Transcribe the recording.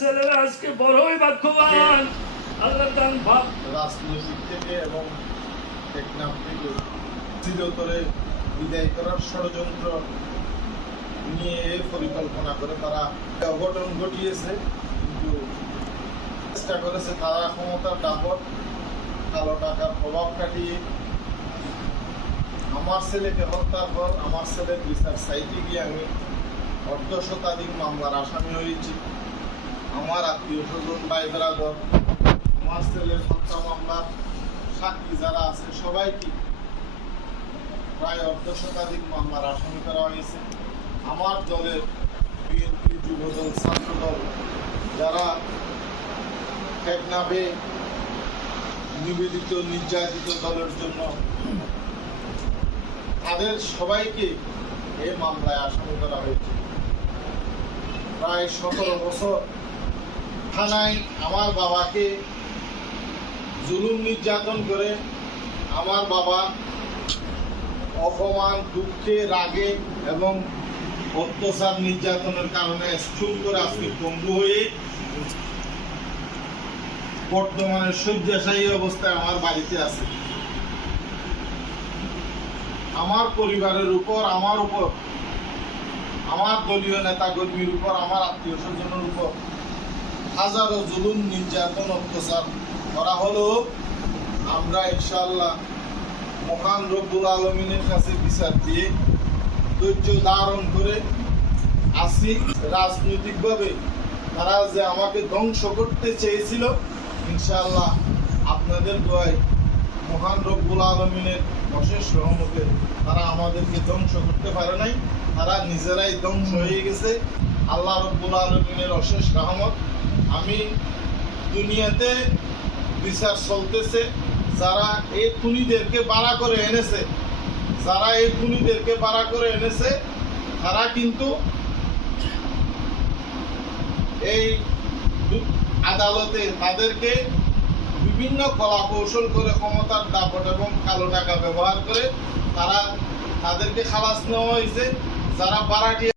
ছেলেরা আজকে বড়ই ভাগ্যবান। আল্লাহ দান ভাব। রাজনৈতিক থেকে এবং টেকনাফ থেকে চিরতরে বিদায় করার ষড়যন্ত্র নিয়ে পরিকল্পনা করে তারা অঘটন ঘটিয়েছে। কিন্তু চেষ্টা করেছে তারা ক্ষমতার দাপট, কালো টাকার প্রভাব কাটিয়ে। আমার ছেলেকে হত্যার পর আমার ছেলের বিচার সাইটে গিয়ে আমি অর্ধ শতাধিক মামলার আসামি হয়েছি। আমার আত্মীয় স্বজন ভাই বেড়াদর আমার ছেলের হত্যা মামলার সাক্ষী যারা আছে সবাইকে প্রায় অর্ধ শতাধিক মামলার আসামি করা হয়েছে। আমার দলের বিএনপি যুবদল, ছাত্রদল যারা টেকনাফে নিবেদিত, নির্যাতিত দলের জন্য, তাদের সবাইকে এই মামলায় আসামি করা হয়েছে। প্রায় সতেরো বছর থানায় আমার বাবাকে জুলুম নির্যাতন করে আমার বাবা অপমান, দুঃখে, রাগে এবং অত্যাচার নির্যাতনের কারণে স্থূল করে আজকে পঙ্গু হয়ে বর্তমানে শয্যাশায়ী অবস্থায় আমার বাড়িতে আছে। আমার পরিবারের উপর, আমার উপর, আমার দলীয় নেতা কর্মীর উপর, আমার আত্মীয় স্বজনের উপর হাজারো জুলুম, নির্যাতন, অত্যাচার করা হলো। আমরা ইনশাল্লাহ মহান রব্বুল আলমিনের কাছে বিচার দিয়ে ধৈর্য ধারণ করে আসি। রাজনৈতিকভাবে তারা যে আমাকে ধ্বংস করতে চেয়েছিল ইনশাল্লাহ আপনাদের দোয়ায় মহান রব্বুল আলমিনের অশেষ রহমতে তারা আমাদেরকে ধ্বংস করতে পারে নাই। তারা নিজেরাই ধ্বংস হয়ে গেছে। আল্লাহ রব্বুল আলমিনের অশেষ রহমত। আমি দুনিয়াতে বিচার চলতেছে, যারা এই খুনিদেরকে বাড়া করে এনেছে, যারা এই খুনিদেরকে বাড়া করে এনেছে, তারা কিন্তু এই আদালতে তাদেরকে বিভিন্ন কলা কৌশল করে ক্ষমতার দাপট এবং কালো টাকা ব্যবহার করে তারা তাদেরকে খালাস নেওয়া হয়েছে, যারা বারাটি